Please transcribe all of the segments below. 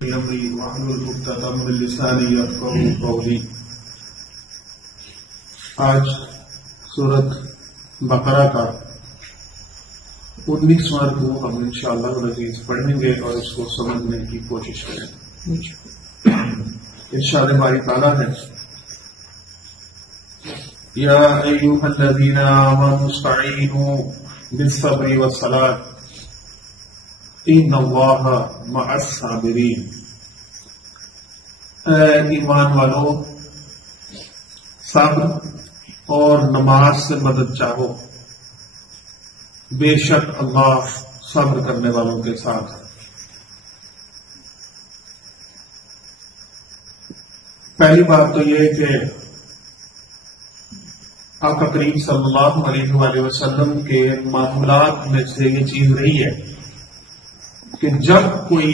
امری واحلل عقدۃ من لسانی یفقهوا قولی۔ آج سورۃ بقرہ کا 19واں رکوع ہم انشاءاللہ العزیز پڑھیں گے اور اس کو سمجھنے کی کوشش کریں گے۔ ارشاد باری تعالیٰ ہے، یا ایھا الذین آمنوا استعینوا بالصبر والصلاۃ ان اللہ مع الصابرین۔ اے ایمان والو، صبر اور نماز سے مدد چاہو، بے شک اللہ صبر کرنے والوں کے ساتھ ہے۔ پہلی بات تو یہ کہ آقا کریم صلی اللہ علیہ وآلہ وسلم کے معمولات میں سے یہ چیز رہی ہے کہ جب کوئی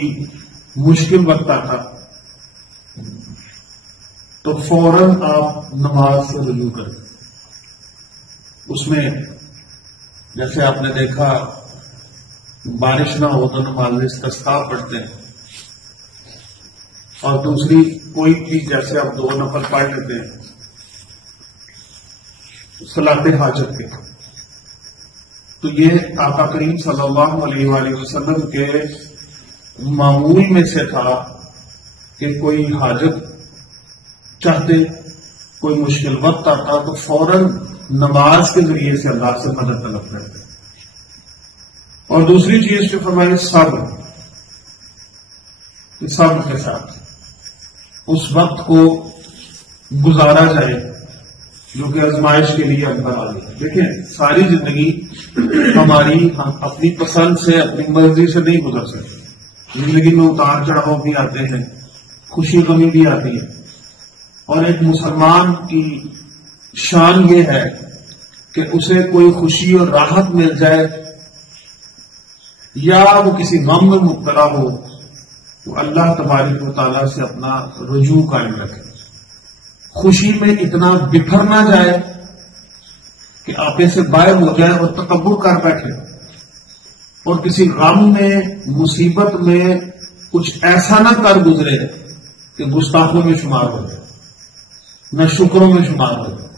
مشکل وقت آتا تو فوراً آپ نماز سے رجوع کریں۔ اس میں جیسے آپ نے دیکھا بارش نہ ہو تو نماز استسقاء پڑھتے ہیں، اور دوسری کوئی چیز جیسے آپ 2 نفل پڑھ لیتے ہیں صلاۃ حاجت کے، تو یہ آقا کریم صلی اللہ علیہ وآلہ وسلم کے معمول میں سے تھا کہ کوئی حاجت چاہتے، کوئی مشکل وقت آتا تو فوراً نماز کے ذریعے سے اللہ سے مدد طلب کرتے۔ اور دوسری چیز جو فرمائی صبر کے ساتھ اس وقت کو گزارا جائے جو کہ آزمائش کے لیے اندر آ گئی۔ دیکھیں، ساری زندگی ہماری ہم اپنی پسند سے اپنی مرضی سے نہیں گزر سکتے۔ زندگی میں اتار چڑھاؤ بھی آتے ہیں، خوشی غمی بھی آتی ہے، اور ایک مسلمان کی شان یہ ہے کہ اسے کوئی خوشی اور راحت مل جائے یا وہ کسی غم میں مبتلا ہو تو اللہ تبارک و تعالیٰ سے اپنا رجوع قائم رکھے، خوشی میں اتنا بکھر نہ جائے کہ آپے سے باہر ہو جائے اور تکبر کر بیٹھے، اور کسی غم میں مصیبت میں کچھ ایسا نہ کر گزرے کہ گستاخوں میں شمار ہو جائے، نہ شکروں میں شمار ہو جائے۔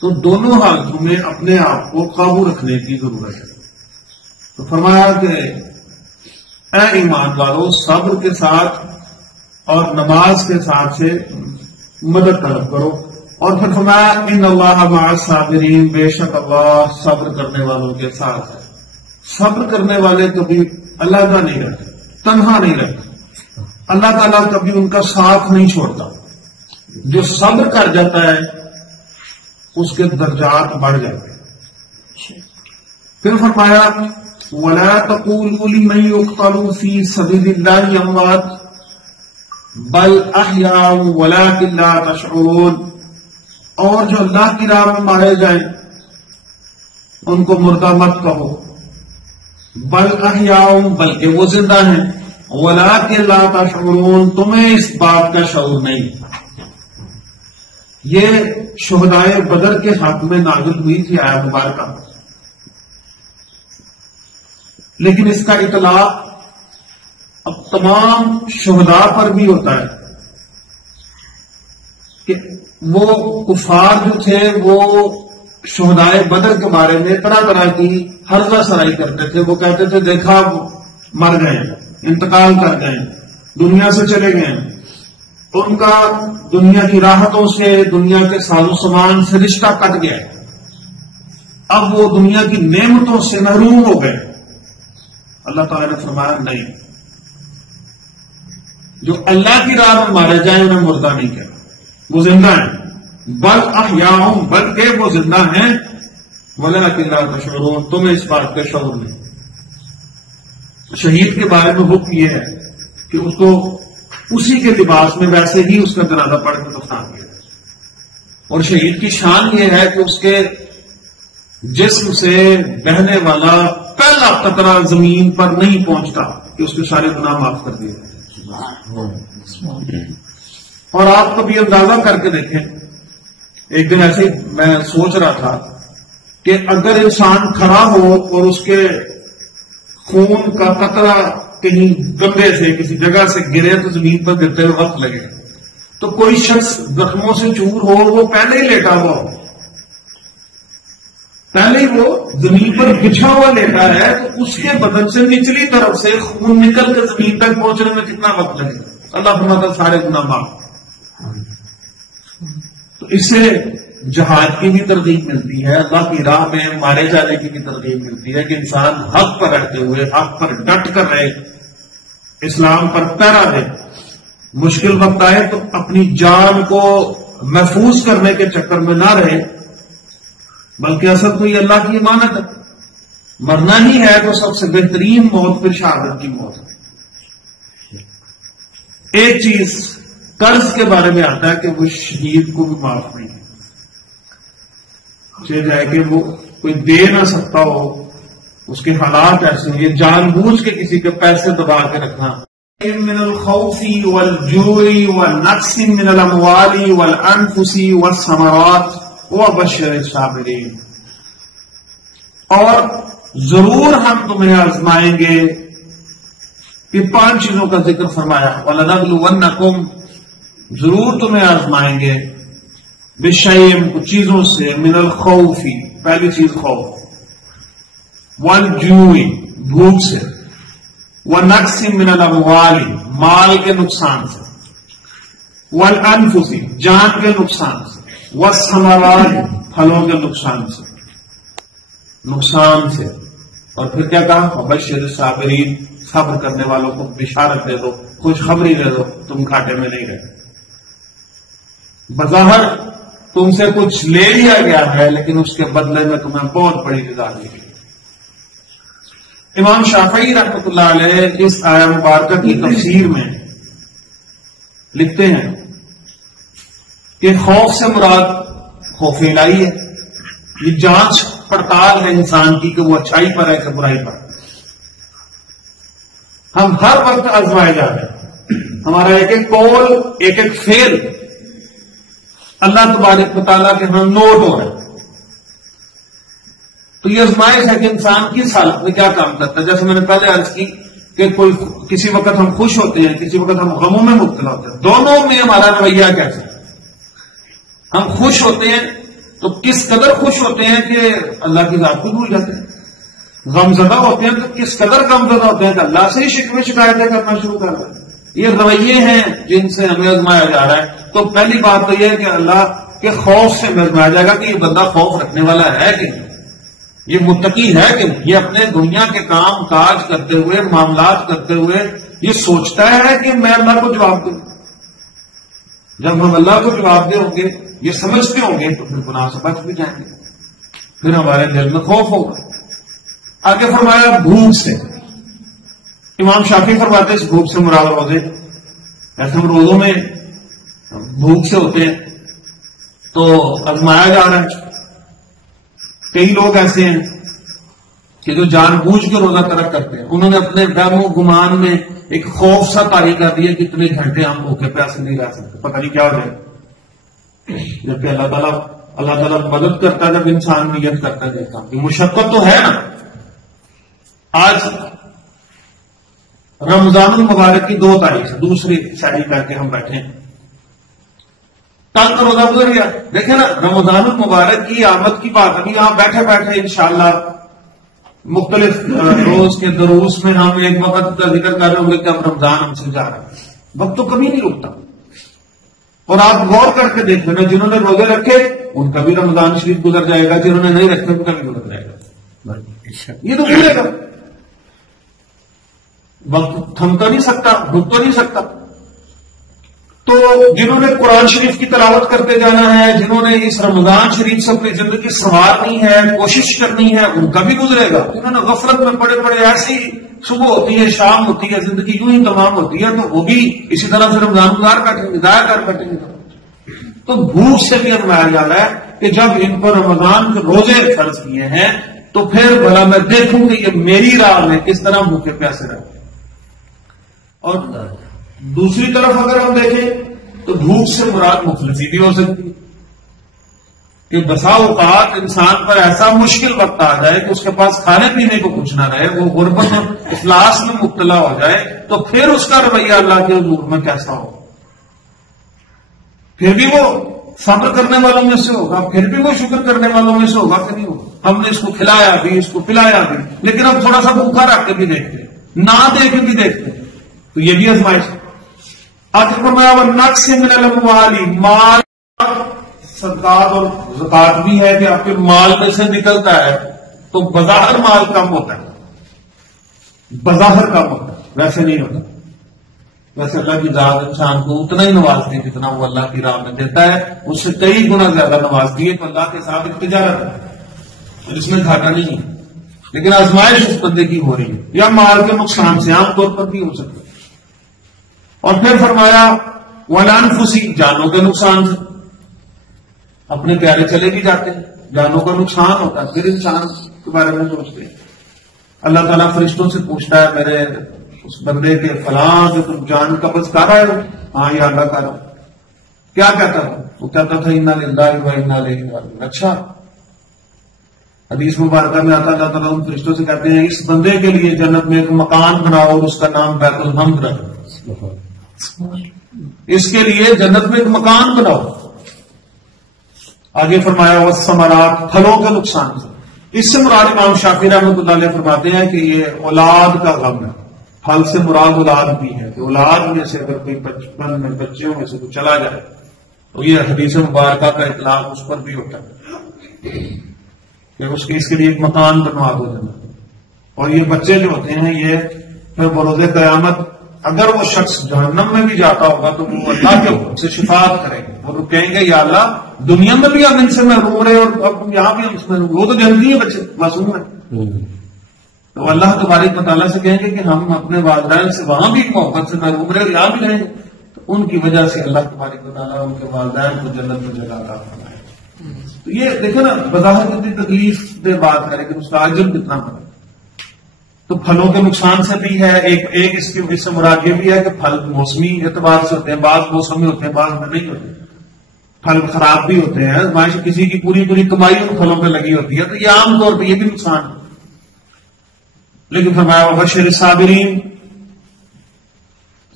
تو دونوں حالتوں میں اپنے آپ کو قابو رکھنے کی ضرورت ہے۔ تو فرمایا کہ اے ایمان والو، صبر کے ساتھ اور نماز کے ساتھ سے مدد طلب کرو، اور پھر فرمایا ان اللہ مع الصابرین، بے شک اللہ صبر کرنے والوں کے ساتھ ہے۔ صبر کرنے والے کبھی اللہ کا نہیں رہتے، تنہا نہیں رہتے، اللہ تعالیٰ کبھی ان کا ساتھ نہیں چھوڑتا۔ جو صبر کر جاتا ہے اس کے درجات بڑھ جاتے ہیں۔ پھر فرمایا وَلَا تَقُولُوا لِمَن يُقْتَلُ فِي سَبِيلِ اللَّهِ أَمْوَاتٌ بل احیاء ولکن لا تشعرون، اور جو اللہ کی راہ میں مارے جائیں ان کو مردہ مت کہو، بل احیاء بلکہ وہ زندہ ہیں، ولکن لا تشعرون تمہیں اس بات کا شعور نہیں۔ یہ شہدائے بدر کے حق میں نازل ہوئی تھی آیت مبارکہ، لیکن اس کا اطلاق اب تمام شہداء پر بھی ہوتا ہے کہ وہ کفار جو تھے وہ شہدائے بدر کے بارے میں طرح طرح کی ہرزہ سرائی کرتے تھے۔ وہ کہتے تھے دیکھا مر گئے، انتقال کر گئے، دنیا سے چلے گئے، ان کا دنیا کی راحتوں سے، دنیا کے ساز و سامان سے رشتہ کٹ گیا، اب وہ دنیا کی نعمتوں سے محروم ہو گئے۔ اللہ تعالیٰ نے فرمایا نہیں، جو اللہ کی راہ میں مارے جائیں انہیں مردہ نہیں کہنا، وہ زندہ ہیں، بل احیاء بلکہ وہ زندہ ہیں، ولکن لا تشعرون تمہیں اس بات کا شعور نہیں۔ شہید کے بارے میں حکم یہ ہے کہ اس کو اسی کے لباس میں ویسے ہی اس کا جنازہ پڑھ کے دفنا کیا، اور شہید کی شان یہ ہے کہ اس کے جسم سے بہنے والا پہلا قطرہ زمین پر نہیں پہنچتا کہ اس کے سارے گناہ معاف کر دیے جائیں۔ اور آپ کبھی اندازہ کر کے دیکھیں، ایک دن ایسے میں سوچ رہا تھا کہ اگر انسان کھڑا ہو اور اس کے خون کا قطرہ کہیں گندے سے کسی جگہ سے گرے تو زمین پر گرتے ہوئے وقت لگے گا. تو کوئی شخص زخموں سے چور ہو، وہ پہلے ہی لیٹا ہوا ہو، پہلے ہی وہ زمین پر بچھا ہوا لیٹا ہے، تو اس کے بدن سے نچلی طرف سے خون نکل کے زمین تک پہنچنے میں کتنا وقت لگے گا؟ اللہ فرماتا سارے گناہ معاف. تو اس سے جہاد کی بھی ترغیب ملتی ہے، اللہ کی راہ میں مارے جانے کی بھی ترغیب ملتی ہے کہ انسان حق پر رہتے ہوئے حق پر ڈٹ کر رہے، اسلام پر پہرا دے. مشکل وقت آئے تو اپنی جان کو محفوظ کرنے کے چکر میں نہ رہے، بلکہ اصل تو یہ اللہ کی امانت ہے. مرنا ہی ہے تو سب سے بہترین موت پھر شہادت کی موت ہے. ایک چیز قرض کے بارے میں آتا ہے کہ وہ شہید کو بھی معاف نہیں ہے، چاہے جائے کہ وہ کوئی دے نہ سکتا ہو، اس کے حالات ایسے ہیں، یہ جان بوجھ کے کسی کے پیسے دبا کے رکھنا. من الخوف والجوع والنقص من الاموال والانفس والثمرات وبشر الصابرین. اور ضرور ہم تمہیں آزمائیں گے. یہ 5 چیزوں کا ذکر فرمایا. وَلَنَبْلُوَنَّكُمْ، ضرور تمہیں آزمائیں گے، بِشَيْءٍ، کچھ چیزوں سے، من الخوف، پہلی چیز خوف، والجوع، بھوک سے، وَنَقْصٍ مِّنَ الْأَمْوَالِ، مال کے نقصان سے، وَالْأَنفُسِ، جان کے نقصان سے، وَالثَّمَرَاتِ، پھلوں کے نقصان سے. اور پھر کیا کہا؟ وَبَشِّرِ الصَّابِرِينَ، صبر کرنے والوں کو بشارت دے دو، خوشخبری دے دو، تم گھاٹے میں نہیں رہے. بظاہر تم سے کچھ لے لیا گیا ہے، لیکن اس کے بدلے میں تمہیں بہت بڑی رضا دی گئی. امام شافعی رحمۃ اللہ علیہ اس آیہ مبارکہ کی تفسیر میں لکھتے ہیں کہ خوف سے مراد خوف الہی ہے. یہ جانچ پڑتال ہے انسان کی کہ وہ اچھائی پر ہے کہ برائی پر. ہم ہر وقت آزمائے جا رہے ہیں. ہمارا ایک ایک قول، ایک ایک فعل اللہ تبارک و تعالیٰ کے ہاں نوٹ ہو رہا ہے. تو یہ آزمائش ہے کہ انسان کس حالت میں کیا کام کرتا ہے. جیسے میں نے پہلے عرض کی کہ کسی وقت ہم خوش ہوتے ہیں، کسی وقت ہم غموں میں مبتلا ہوتے ہیں. دونوں میں ہمارا رویہ کیسا ہے؟ ہم خوش ہوتے ہیں تو کس قدر خوش ہوتے ہیں کہ اللہ کی ذات کو بھول جاتے ہیں. غم زدہ ہوتے ہیں تو کس قدر غم زدہ ہوتے ہیں کہ اللہ سے ہی شکوے شکایتیں کرنا شروع کر دیں. یہ رویے ہیں جن سے ہمیں آزمایا جا رہا ہے. تو پہلی بات تو یہ ہے کہ اللہ کے خوف سے ہمیں آزمایا جائے گا کہ یہ بندہ خوف رکھنے والا ہے کہ نہیں، یہ متقی ہے کہ نہیں، یہ اپنے دنیا کے کام کاج کرتے ہوئے، معاملات کرتے ہوئے یہ سوچتا ہے کہ میں اللہ کو جواب دوں. جب ہم اللہ کو جواب دیں گے، یہ سمجھتے ہوں گے، تو پھر گناہ سے بچ بھی جائیں گے، پھر ہمارے دل میں خوف ہوگا. آگے فرمایا بھوک سے. امام شافعی فرماتے اس بھوک سے مراد روزے. ایسے ہم روزوں میں بھوک سے ہوتے ہیں تو آزمایا جا رہا ہے. کئی لوگ ایسے ہیں کہ جو جان بوجھ کے روزہ ترک کرتے ہیں. انہوں نے اپنے وہم و گمان میں ایک خوف سا طاری کر دیا کہ اتنے گھنٹے ہم بھوکے پیاسے نہیں رہ سکتے، پتہ نہیں کیا ہو جائے. جبکہ اللہ تعالیٰ مدد کرتا ہے جب انسان نیت کرتا ہے. دیکھتا کہ مشقت تو ہے نا. آج رمضان المبارک کی 2 تاریخ ہے، دوسری شادی کر کے ہم بیٹھے ہیں. کل کا روزہ گزر گیا. دیکھیں نا، رمضان المبارک کی آمد کی بات. ابھی یہاں بیٹھے بیٹھے انشاءاللہ مختلف روز کے دروس میں ہم ایک وقت کا ذکر کر رہے ہوں گے کہ اب رمضان ہم سے جا رہا ہے. وقت تو کبھی نہیں رکتا. اور آپ غور کر کے دیکھ لینا، جنہوں نے روزے رکھے ان کا بھی رمضان شریف گزر جائے گا، جنہوں نے نہیں رکھے ان کا بھی گزر جائے گا. یہ تو گزرے گا. وقت تھم تو نہیں سکتا، رک تو نہیں سکتا. تو جنہوں نے قرآن شریف کی تلاوت کرتے جانا ہے، جنہوں نے اس رمضان شریف سے اپنی زندگی سنوارنی ہے، کوشش کرنی ہے، ان کا بھی گزرے گا. جنہوں نے غفلت میں پڑے پڑے ایسی صبح ہوتی ہے، شام ہوتی ہے، زندگی یوں ہی تمام ہوتی ہے، تو وہ بھی اسی طرح سے رمضان گزار بیٹھیں گے، ضائع کر بیٹھیں گے. تو بھوک سے بھی آزمایا جا رہا ہے کہ جب ان پر رمضان کے روزے فرض کیے ہیں تو پھر بھلا میں دیکھوں کہ یہ میری راہ میں کس طرح بھوکے پیاسے رہتے. اور دوسری طرف اگر ہم دیکھیں تو بھوک سے مراد مفلسی بھی ہو سکتی ہے. کہ بسا اوقات انسان پر ایسا مشکل وقت آ جائے کہ اس کے پاس کھانے پینے کو کچھ نہ رہے، وہ غربت اور افلاس میں مبتلا ہو جائے، تو پھر اس کا رویہ اللہ کے حضور میں کیسا ہو؟ پھر بھی وہ صبر کرنے والوں میں سے ہوگا، پھر بھی وہ شکر کرنے والوں میں سے ہوگا کہ نہیں ہوگا؟ ہم نے اس کو کھلایا بھی، اس کو پلایا بھی، لیکن اب تھوڑا سا بھوکا رکھ کے بھی دیکھتے، نہ دے کے بھی دیکھتے، تو یہ بھی آزمائش ہے۔ آخر فرمایا نقص من الاموال، مال صدقات اور زکات بھی ہے کہ آپ کے مال میں سے نکلتا ہے تو بظاہر مال کم ہوتا ہے، بظاہر کم ہوتا ہے، ویسے نہیں ہوتا۔ ویسے اللہ کی ذات انسان کو اتنا ہی نوازتی ہے جتنا وہ اللہ کی راہ میں دیتا ہے، اس سے کئی گنا زیادہ نوازتی ہے، تو اللہ کے ساتھ ایک تجارت ہے جس میں گھاٹا نہیں ہے، لیکن آزمائش اس بندے کی ہو رہی ہے، یا مال کے نقصان سے عام طور پر بھی ہو سکتا ہے۔ اور پھر فرمایا والانفس، جانوں کے نقصان سے، اپنے پیارے چلے بھی جاتے ہیں، جانوں کا نقصان ہوتا ہے، پھر انسان کے بارے میں سوچتے ہیں۔ اللہ تعالیٰ فرشتوں سے پوچھتا ہے میرے اس بندے کے فلاں جو تم جان قبض کر رہے ہو، ہاں یا اللہ کر رہا ہوں، کیا کہتا ہوں؟ وہ کہتا تھا انا للہ و انا الیہ راجعون۔ اچھا، حدیث مبارکہ میں آتا اللہ تعالیٰ ان فرشتوں سے کہتے ہیں اس بندے کے لیے جنت میں ایک مکان بناؤ اور اس کا نام بیت الحمد رکھو، اس کے لیے جنت میں ایک مکان بناؤ۔ آگے فرمایا والثمرات، پھلوں کے نقصان سے، اس سے مراد امام شافعی رحمۃ اللہ علیہ فرماتے ہیں کہ یہ اولاد کا غم ہے، پھل سے مراد اولاد بھی ہے، کہ اولاد میں سے اگر کوئی بچپن میں بچوں میں سے کوئی چلا جائے تو یہ حدیث مبارکہ کا اطلاق اس پر بھی ہوتا ہے کہ اس کے لیے ایک مکان بنوا دو جنت۔ اور یہ بچے جو ہوتے ہیں یہ پھر بروز قیامت اگر وہ شخص جہنم میں بھی جاتا ہوگا تو وہ اللہ کے حکم سے شفاعت کریں گے، وہ کہیں گے یا اللہ دنیا میں بھی ہم ان سے محروم رہے اور اب یہاں بھی ہم اس میں، وہ تو جنتی ہے بچے معصوم ہیں، تو اللہ تبارک و تعالیٰ سے کہیں گے کہ ہم اپنے والدین سے وہاں بھی محبت سے محروم رہے اور یہاں بھی رہیں گے، تو ان کی وجہ سے اللہ تبارک و تعالیٰ ان کے والدین کو جنت میں جگہ عطا فرمائے۔ تو یہ دیکھیں نا، بظاہر کتنی تکلیف دہ بات ہے لیکن اس کا اجر کتنا بڑا۔ تو پھلوں کے نقصان سے بھی ہے، ایک اس سے مراد یہ بھی ہے کہ پھل موسمی اعتبار سے ہوتے ہیں، بعض موسمی ہوتے ہیں، بعض میں نہیں ہوتے، پھل خراب بھی ہوتے ہیں، معاشی کسی کی پوری کمائی ان پھلوں پہ لگی ہوتی ہے، تو یہ عام طور پہ یہ بھی نقصان ہے۔ لیکن فرمایا وبشر الصابرین،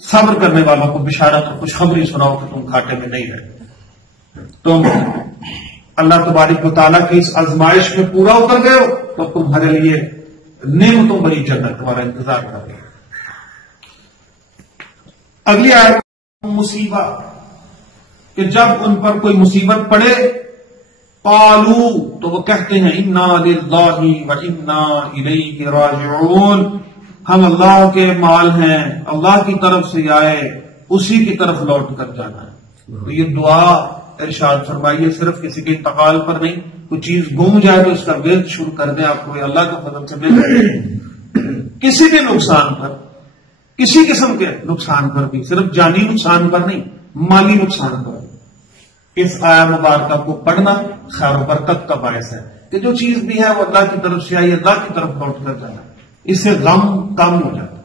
صبر کرنے والوں کو بشارت اور خوشخبری سناؤ کہ تم گھاٹے میں نہیں رہے، تم اللہ تبارک و تعالیٰ کی اس آزمائش میں پورا اتر گئے ہو تو تمہارے لیے نعمتوں بڑی جنت تمہارا انتظار کر رہے۔ اگلی آیت مصیبت، کہ جب ان پر کوئی مصیبت پڑے قالوا، تو وہ کہتے ہیں انا للہ و انا الیہ راجعون، ہم اللہ کے مال ہیں، اللہ کی طرف سے آئے، اسی کی طرف لوٹ کر جانا ہے۔ تو یہ دعا ارشاد فرمائیے صرف کسی کے انتقال پر نہیں، کوئی چیز گم جائے تو اس کا ورد شروع کر دیں، آپ کو اللہ کے فضل سے مل جائے۔ کسی بھی نقصان پر، کسی قسم کے نقصان پر بھی، صرف جانی نقصان پر نہیں، مالی نقصان پر، اس آیا مبارکہ کو پڑھنا خیر و برکت کا باعث ہے کہ جو چیز بھی ہے وہ اللہ کی طرف سے آئی، اللہ کی طرف لوٹ کر جانا، اس سے غم کم ہو جاتا ہے،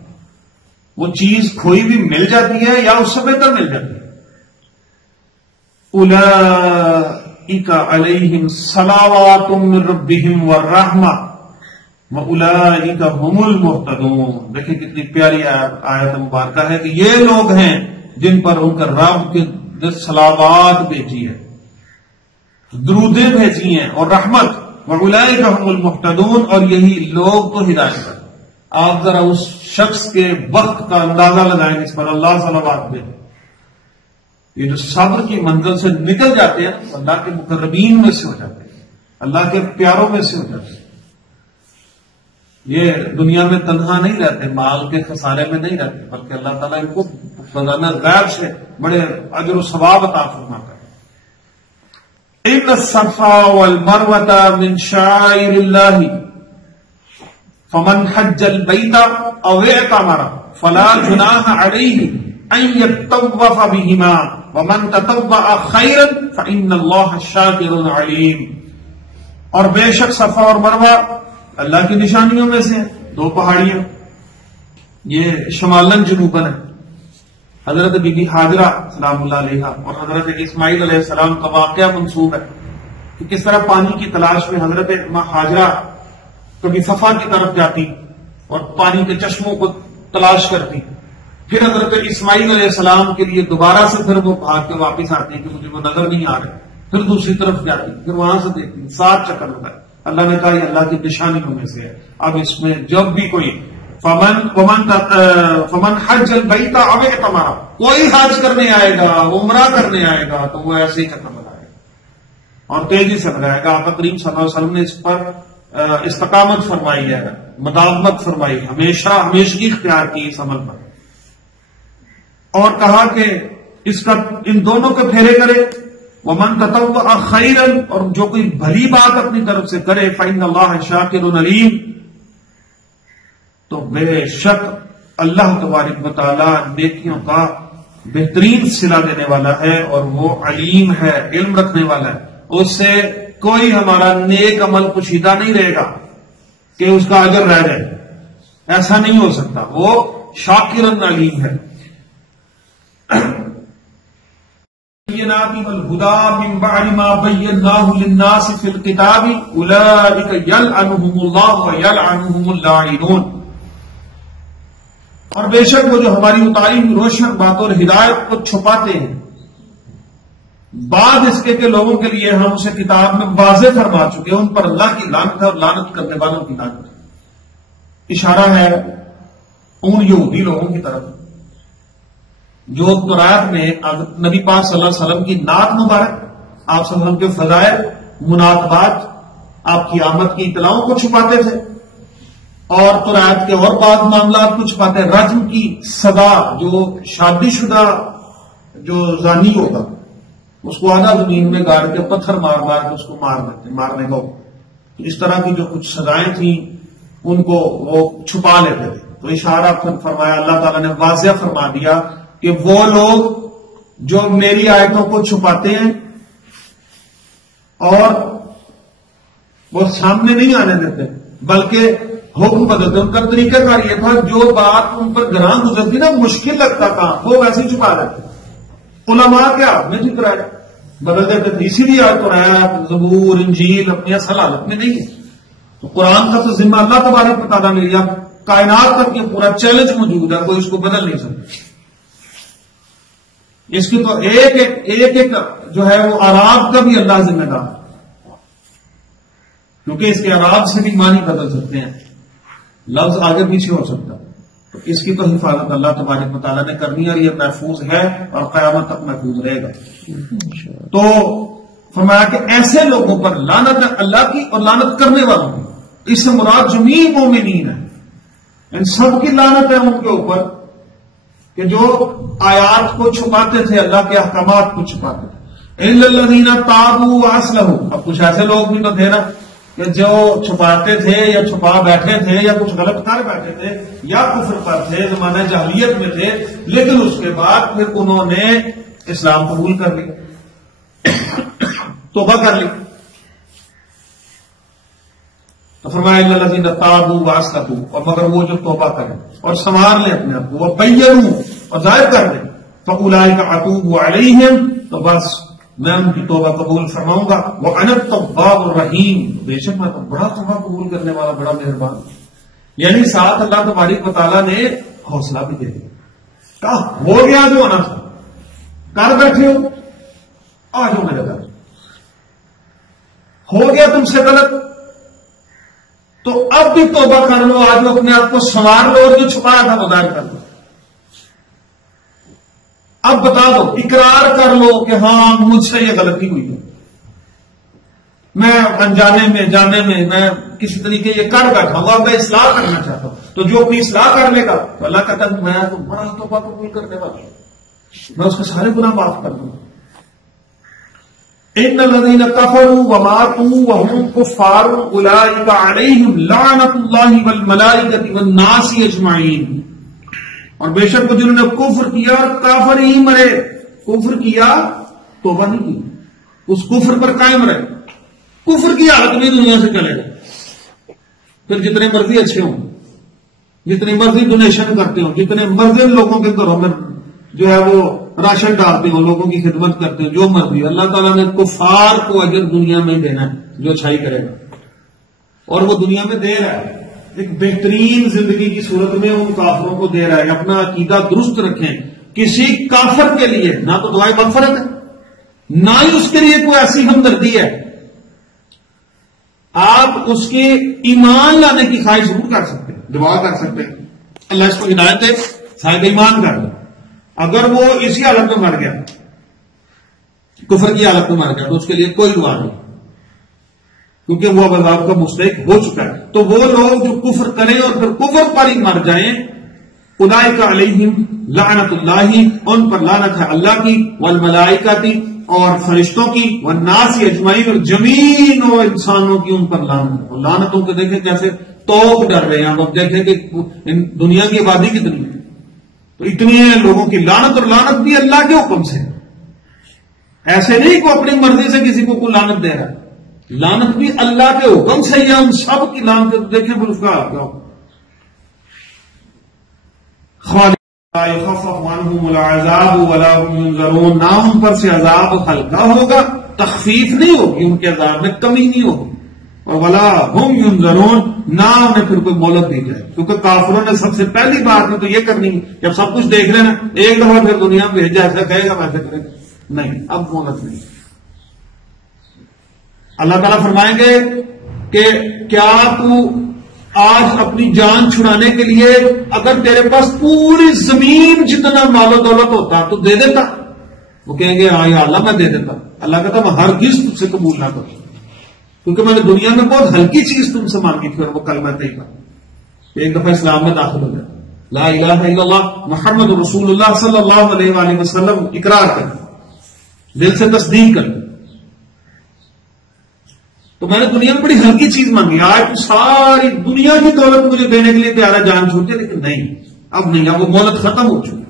وہ چیز کھوئی بھی مل جاتی ہے یا اس سے بہتر مل جاتی ہے۔ اولئک علیہم صلوات من ربہم والرحمہ واولئک هم المہتدون۔ دیکھیں کتنی پیاری آیت مبارکہ ہے کہ یہ لوگ ہیں جن پر ان کا رب کے صلوات بھیجی ہے، درودیں بھیجی ہیں اور رحمت، واولئک هم المہتدون، اور یہی لوگ تو ہدایت پر۔ آپ ذرا اس شخص کے وقت کا اندازہ لگائیں جس پر اللہ صلوات بھیجے۔ یہ جو صبر کی منزل سے نکل جاتے ہیں اللہ کے مقربین میں سے ہو جاتے ہیں، اللہ کے پیاروں میں سے ہو جاتے ہیں، یہ دنیا میں تنہا نہیں رہتے، مال کے خسارے میں نہیں رہتے، بلکہ اللہ تعالیٰ ان کو بذانہ غیب سے بڑے اجر و ثواب عطا فرماتا ہے۔ ان الصفا والمروہ من شعائر اللہ فمن حج البیت او اعتمر فلا جناح علیہ ان یطوف بہما ومن تطوع خیرا فإن اللہ شاکر علیم۔ اور بے شک صفا اور مروہ اللہ کی نشانیوں میں سے دو پہاڑیاں، یہ شمالن جنوبن ہے۔ حضرت بی بی حاجرہ سلام اللہ علیہا اور حضرت اسماعیل علیہ السلام کا واقعہ منسوب ہے کہ کس طرح پانی کی تلاش میں حضرت ماں ہاجرہ کبھی صفا کی طرف جاتی اور پانی کے چشموں کو تلاش کرتی، پھر حضرت اسماعیل علیہ السلام کے لیے دوبارہ سے پھر وہ بھاگ کے واپس آتے ہیں کہ مجھے وہ نظر نہیں آ رہے، پھر دوسری طرف جاتی، پھر وہاں سے دیکھتی، 7 چکر لگائے۔ اللہ نے کہا یہ اللہ کی نشانیوں میں سے ہے۔ اب اس میں جب بھی کوئی فمن حج البیت او اعتمر، کوئی حج کرنے آئے گا، عمرہ کرنے آئے گا تو وہ ایسے ہی چکر لگائے گا اور تیزی سے لگائے گا۔ آقا کریم صلی اللہ علیہ وسلم نے اس پر استقامت فرمائی ہے، مداومت فرمائی، ہمیشگی اختیار کی اس عمل پر، اور کہا کہ اس کا ان دونوں کے پھیرے کرے۔ ومن تطوع خیرا، اور جو کوئی بھلی بات اپنی طرف سے کرے، فإن اللہ شاکر علیم، تو بے شک اللہ تبارک و تعالی نیکیوں کا بہترین صلہ دینے والا ہے اور وہ علیم ہے، علم رکھنے والا ہے۔ اس سے کوئی ہمارا نیک عمل پوشیدہ نہیں رہے گا کہ اس کا اجر رہ جائے، ایسا نہیں ہو سکتا، وہ شاکر علیم ہے۔ والهدى من بعد ما بيناه للناس في الكتاب اولئك يلعنهم الله ويلعنهم اللاعنون، اور بے شک وہ جو ہماری اتاری ہوئی روشن باتوں اور ہدایت کو چھپاتے ہیں بعد اس کے کہ لوگوں کے لیے ہم اسے کتاب میں واضح فرما چکے، ان پر اللہ کی لعنت ہے اور لعنت کرنے والوں کی لعنت ہے۔ اشارہ ہے ان یہودی لوگوں کی طرف جو قرآن میں نبی پاک صلی اللہ علیہ وسلم کی نعت مبارک، آپ صلی اللہ علیہ وسلم کے فضائل، مناسبات، آپ کی آمد کی اطلاعوں کو چھپاتے تھے، اور قرآن کے اور بعض معاملات کو چھپاتے۔ رجم کی سزا، جو شادی شدہ جو زانی ہوگا اس کو آدھا زمین میں گاڑ کے پتھر مار مار کے اس کو مار دیتے، مارنے کو، اس طرح کی جو کچھ سزائیں تھیں ان کو وہ چھپا لیتے تھے۔ تو اشارہ فرمایا، اللہ تعالیٰ نے واضح فرما دیا کہ وہ لوگ جو میری آیتوں کو چھپاتے ہیں اور وہ سامنے نہیں آنے دیتے بلکہ حکم بدلتے، ان کا طریقہ کار یہ تھا جو بات ان پر گراں گزرتی نا، مشکل لگتا کام، وہ ویسے ہی چھپا دیتے۔ علماء کیا میں ذکر ہے بدل دیتے تھے، اسی لیے آج قرآن، زبور، انجیل اپنی اصل حالت میں نہیں ہے۔ تو قرآن کا تو ذمہ اللہ تبارک و تعالیٰ نے لیا، کائنات تک یہ پورا چیلنج موجود ہے، کوئی اس کو بدل نہیں سکتا۔ اس کی تو ایک جو ہے وہ اعراب کا بھی اللہ ذمہ دار ہے، کیونکہ اس کے اعراب سے بھی معنی بدل سکتے ہیں، لفظ آگے پیچھے ہو سکتا ہے، تو اس کی تو حفاظت اللہ تبارک و تعالیٰ نے کرنی ہے، اور یہ محفوظ ہے اور قیامت تک محفوظ رہے گا۔ تو فرمایا کہ ایسے لوگوں پر لعنت ہے اللہ کی اور لعنت کرنے والوں کی، اس سے مراد جمیع مومنین ہے، ان سب کی لعنت ہے ان کے اوپر کہ جو آیات کو چھپاتے تھے، اللہ کے احکامات کو چھپاتے تھے۔ الا الذین تابوا واصلحوا، اب کچھ ایسے لوگ بھی تو تھے نا کہ جو چھپاتے تھے یا چھپا بیٹھے تھے یا کچھ غلط کر بیٹھے تھے یا کفر پر تھے، زمانہ جاہلیت میں تھے، لیکن اس کے بعد پھر انہوں نے اسلام قبول کر لی، توبہ کر لی۔ تو فرمایا الا الذین تابوا واصلحوا، اور مگر وہ جو توبہ کریں اور سنوار لیں اپنے آپ کو، وبینوا، اور ظاہر کر دیں، فاولئک اتوب علیہم، تو بس میں ان کی توبہ قبول فرماؤں گا، وانا التواب الرحیم، بے شک میں بڑا توبہ قبول کرنے والا، بڑا مہربان۔ یعنی ساتھ اللہ تبارک و تعالیٰ نے حوصلہ بھی دے دیا، کہا ہو گیا جو ہونا تھا، کر بیٹھے ہو، آ جاؤ میرے گھر، ہو گیا تم سے غلط تو اب بھی توبہ کر لو، آج اپنے آپ کو سنوار لو، اور جو چھپایا تھا وہ ظاہر کر لو، اب بتا دو، اقرار کر لو کہ ہاں مجھ سے یہ غلطی ہوئی ہے، میں انجانے میں جانے میں کسی طریقے یہ کر بیٹھا ہوں، اب میں اصلاح کرنا چاہتا ہوں، تو جو اپنی اصلاح کر لے گا تو اللہ کہتا ہے میں تو بڑا توبہ قبول کرنے والا ہوں، میں اس کے سارے گناہ معاف کر دوں گا۔ ان الذين كفروا وماتوا وهم كفار اولئك عليهم لعنت الله والملائكه والناس اجمعين، اور بے شک وہ جنہوں نے کفر کیا اور کافر ہی مرے، کفر کیا توبہ نہیں کی، اس کفر پر قائم رہے، کفر کی حالت میں دنیا سے چلے گئے، پھر جتنے مرضی اچھے ہوں، جتنی مرضی ڈونیشن کرتے ہوں، جتنے مرضی لوگوں کے گھروں میں جو ہے وہ راشن ڈالتے ہو، لوگوں کی خدمت کرتے ہو، جو مرضی. اللہ تعالیٰ نے کفار کو اجر دنیا میں دینا ہے جو اچھائی کرے گا، اور وہ دنیا میں دے رہا ہے. ایک بہترین زندگی کی صورت میں ان کافروں کو دے رہا ہے. اپنا عقیدہ درست رکھیں. کسی کافر کے لیے نہ تو دعائیں مغفرت ہے، نہ ہی اس کے لیے کوئی ایسی ہمدردی ہے. آپ اس کے ایمان لانے کی خواہش ضرور کر سکتے ہیں، دعا کر سکتے ہیں اللہ اس کو ہدایت دے، صاحب ایمان کر لے. اگر وہ اسی حالت میں مر گیا، کفر کی حالت میں مر گیا، تو اس کے لیے کوئی دعا نہیں، کیونکہ وہ عذاب کا مستحق ہو چکا ہے. تو وہ لوگ جو کفر کریں اور پھر کفر پر ہی مر جائیں، اولئک علیہم لعنت اللہ، ان پر لعنت ہے اللہ کی، والملائکۃ اور فرشتوں کی، والناس اجمعین اور زمین و انسانوں کی ان پر لعنت. اور لعنتوں کے دیکھیں کیسے توپ ڈر رہے ہیں. اب دیکھیں کہ دنیا کی آبادی کتنی ہے، تو اتنی لوگوں کی لعنت، اور لعنت بھی اللہ کے حکم سے. ایسے نہیں کہ اپنی مرضی سے کسی کو کوئی لعنت دے رہا ہے، لعنت بھی اللہ کے حکم سے ہی. ہم سب کی لعنت دیکھیں پھر اس کا نہ ان پر سے عذاب ہلکا ہوگا، تخفیف نہیں ہوگی، ان کے عذاب میں کمی نہیں ہوگی، اور ولا ہم ینظرون، نہ انہیں پھر کوئی مہلت دی جائے. کیونکہ کافروں نے سب سے پہلی بات میں تو یہ کرنی ہے کہ اب سب کچھ دیکھ لینا، ایک دفعہ پھر دنیا میں بھیجا ایسا کہے گا ویسے کرے گا. نہیں، اب مہلت نہیں. اللہ تعالیٰ فرمائیں گے کہ کیا تو آج اپنی جان چھڑانے کے لیے اگر تیرے پاس پوری زمین جتنا مال و دولت ہوتا تو دے دیتا؟ وہ کہیں گے ہاں یا اللہ میں دے دیتا. اللہ کہتا میں ہرگز تم سے قبول نہ کروں، کیونکہ میں نے دنیا میں بہت ہلکی چیز تم سے مانگی تھی، اور وہ کلمہ طیبہ. ایک دفعہ اسلام میں داخل ہو گیا، لا الہ الا اللہ محمد رسول اللہ صلی اللہ علیہ وآلہ وسلم اقرار کر، دل سے تصدیق کر. تو میں نے دنیا میں بڑی ہلکی چیز مانگی، آج تو ساری دنیا کی دولت مجھے دینے کے لیے تیارا جان چھوڑتے، لیکن نہیں، اب نہیں، اب وہ مہلت ختم ہو چکی.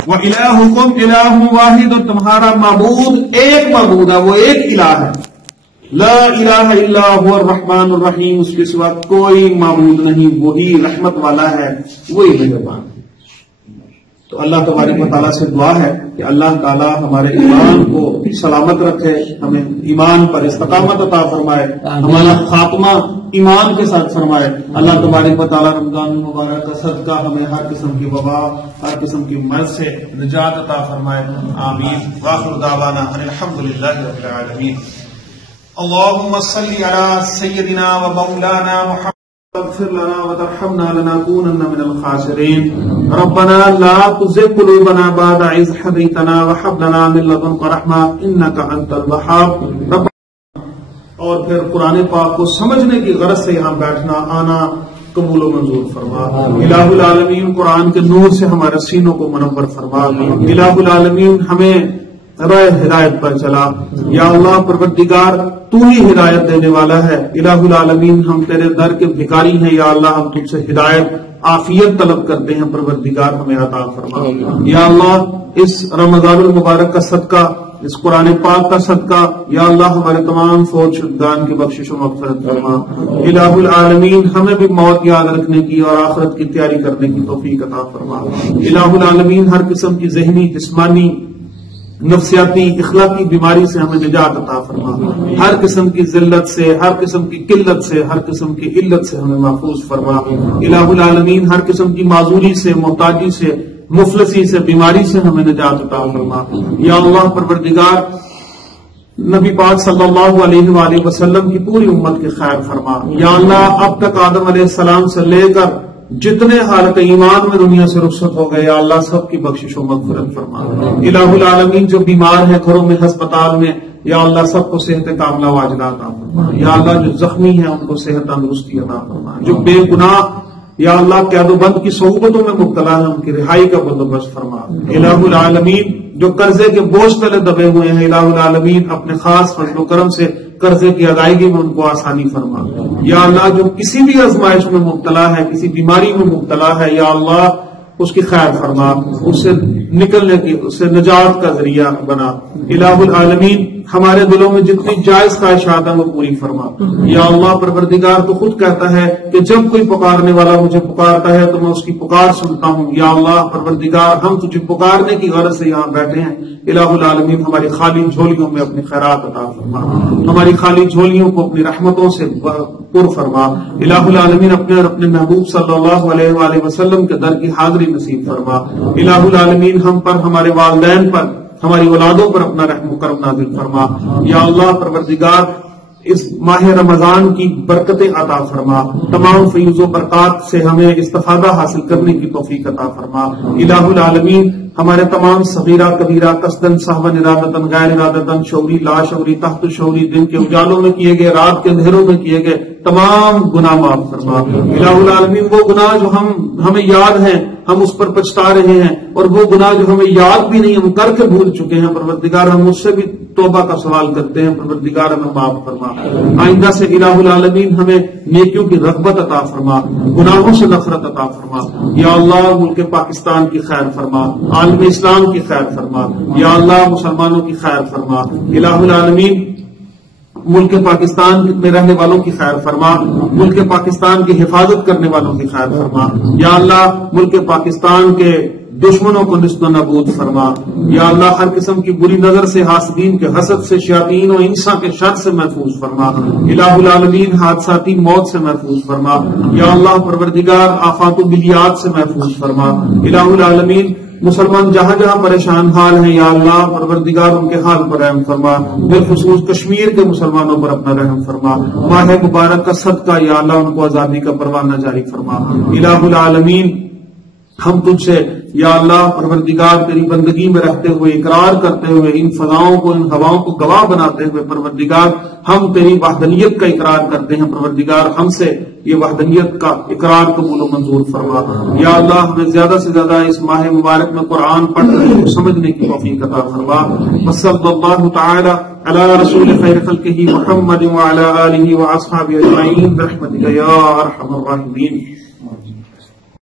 وَإِلَٰهُكُمْ إِلَٰهٌ وَاحِدٌ، اور تمہارا معبود ایک معبود ہے، وہ ایک الہ ہے. لا الہ الا هو الرحمن الرحیم، اس کے سوا کوئی معبود نہیں، وہی رحمت والا ہے، وہی مہربان. تو اللہ تبارک و تعالیٰ سے دعا ہے کہ اللہ تعالیٰ ہمارے ایمان کو سلامت رکھے، ہمیں ایمان پر استقامت عطا فرمائے، ہمارا خاتمہ ایمان کے ساتھ فرمائے. اللہ تبارک و تعالیٰ رمضان المبارک کا صدقہ ہمیں ہر قسم کی وبا، ہر قسم کی مرض سے نجات عطا فرمائے. آمین. وآخر دعوانا ان الحمد للہ رب العالمین. اللهم صل على سيدنا ومولانا محمد اغفر لنا وترحمنا لنكونن من الخاسرين. ربنا لا تزغ قلوبنا بعد إذ هديتنا وهب لنا من لدنك رحمة إنك أنت الوهاب. اور پھر قرآن پاک کو سمجھنے کی غرض سے یہاں بیٹھنا آنا قبول و منظور فرما. الہ العالمین قرآن کے نور سے ہمارے سینوں کو منور فرما. الہ العالمین ہمیں راہ ہدایت پر چلا. یا اللہ پروردگار تو ہی ہدایت دینے والا ہے. الہ العالمین ہم تیرے در کے بھکاری ہیں، یا اللہ ہم تم سے ہدایت عافیت طلب کرتے ہیں، پروردگار ہمیں عطا فرما. یا اللہ اس رمضان المبارک کا صدقہ، اس قرآن پاک کا صدقہ، یا اللہ ہمارے تمام فوت شدگان کی بخشش و مغفرت فرما. الہ العالمین ہمیں بھی موت یاد رکھنے کی اور آخرت کی تیاری کرنے کی توفیق عطا فرما. الہ العالمین ہر قسم کی ذہنی، جسمانی، نفسیاتی، اخلاقی بیماری سے ہمیں نجات عطا فرما. ہر قسم کی ذلت سے، ہر قسم کی قلت سے، ہر قسم کی علت سے ہمیں محفوظ فرما. الہ العالمین ہر قسم کی معذوری سے، محتاجی سے، مفلسی سے، بیماری سے ہمیں نجات عطا فرما. یا اللہ پروردگار نبی پاک صلی اللہ علیہ وآلہ وسلم کی پوری امت کی خیر فرما. یا اللہ اب تک آدم علیہ السلام سے لے کر جتنے حالت ایمان میں دنیا سے رخصت ہو گئے، یا اللہ سب کی بخشش و مغفرت فرما. الہ العالمین جو بیمار ہیں گھروں میں، ہسپتال میں، یا اللہ سب کو صحت کاملہ واجلہ عطا فرما. یا اللہ جو زخمی ہیں ان کو صحت تندرستی عطا فرما. جو بے گناہ یا اللہ قید و بند کی صحبتوں میں مبتلا ہیں ان کی رہائی کا بندوبست فرما. الہ العالمین جو قرضے کے بوجھ تلے دبے ہوئے ہیں، الہ العالمین اپنے خاص فضل و کرم سے قرضے کی ادائیگی میں ان کو آسانی فرما. یا اللہ جو کسی بھی آزمائش میں مبتلا ہے، کسی بیماری میں مبتلا ہے، یا اللہ اس کی خیر فرما، اس سے نکلنے کی، اس سے نجات کا ذریعہ بنا. الہ العالمین ہمارے دلوں میں جتنی جائز خواہشات ہیں وہ پوری فرما. یا اللہ پروردگار تو خود کہتا ہے کہ جب کوئی پکارنے والا مجھے پکارتا ہے تو میں اس کی پکار سنتا ہوں. یا اللہ پروردگار ہم تجھے پکارنے کی غرض سے یہاں بیٹھے ہیں. الہ العالمین ہماری خالی جھولیوں میں اپنی خیرات عطا فرما, ہماری خالی جھولیوں کو اپنی رحمتوں سے پر فرما. الہ العالمین اپنے اور اپنے محبوب صلی اللہ علیہ وآلہ وسلم کے در کی حاضری نصیب فرما. الہ العالمین ہم پر, ہمارے والدین پر, ہماری اولادوں پر اپنا رحم و کرم نازل فرما. یا اللہ پروردگار اس ماہ رمضان کی برکتیں عطا فرما, تمام فیوز و برکات سے ہمیں استفادہ حاصل کرنے کی توفیق عطا فرما. الہ العالمین ہمارے تمام صغیرہ کبیرہ قصدن سہون ارادتن غیر ارادتن شعوری لا شعوری تحت شعوری دن کے اجالوں میں کیے گئے رات کے اندھیروں میں کیے گئے تمام گناہ معاف فرما. الہ العالمین وہ گناہ جو ہمیں یاد ہیں ہم اس پر پچھتا رہے ہیں, اور وہ گناہ جو ہمیں یاد بھی نہیں ہم کر کے بھول چکے ہیں پروردگار ہم اس سے بھی توبہ کا سوال کرتے ہیں. پروردگار ہمیں معاف فرما. آئندہ سے الہ العالمین ہمیں نیکیوں کی رغبت عطا فرما, گناہوں سے نفرت عطا فرما. یا اللہ ملک پاکستان کی خیر فرما, عالم اسلام کی خیر فرما. یا اللہ مسلمانوں کی خیر فرما. الہ العالمین ملک پاکستان میں رہنے والوں کی خیر فرما, ملک پاکستان کی حفاظت کرنے والوں کی خیر فرما. یا اللہ ملک پاکستان کے دشمنوں کو نست و نابود فرما. یا اللہ ہر قسم کی بری نظر سے, حاسدین کے حسد سے, شیاطین و انسا کے شر سے محفوظ فرما. الہ العالمین حادثاتی موت سے محفوظ فرما. یا اللہ پروردگار آفات و بلیات سے محفوظ فرما. الہ العالمین مسلمان جہاں جہاں پریشان حال ہیں یا اللہ پروردگار ان کے حال پر رحم فرما. بالخصوص کشمیر کے مسلمانوں پر اپنا رحم فرما. ماہ مبارک کا صدقہ یا اللہ ان کو آزادی کا پروانہ جاری فرما. الہ العالمین ہم تجھ سے یا اللہ پروردگار تیری بندگی میں رہتے ہوئے, اقرار کرتے ہوئے, ان فضاؤں کو ان ہواؤں کو گواہ بناتے ہوئے پروردگار ہم تیری وحدانیت کا اقرار کرتے ہیں. پروردگار ہم سے یہ وحدانیت کا اقرار قبول و منظور فرما. یا اللہ ہمیں زیادہ سے زیادہ اس ماہ مبارک میں قرآن پڑھنے سمجھنے کی توفیق عطا فرما. وصلی اللہ تعالی علی رسول خیر خلقہ محمد وعلی آلہ واصحابہ اجمعین برحمتک یا ارحم الراحمین.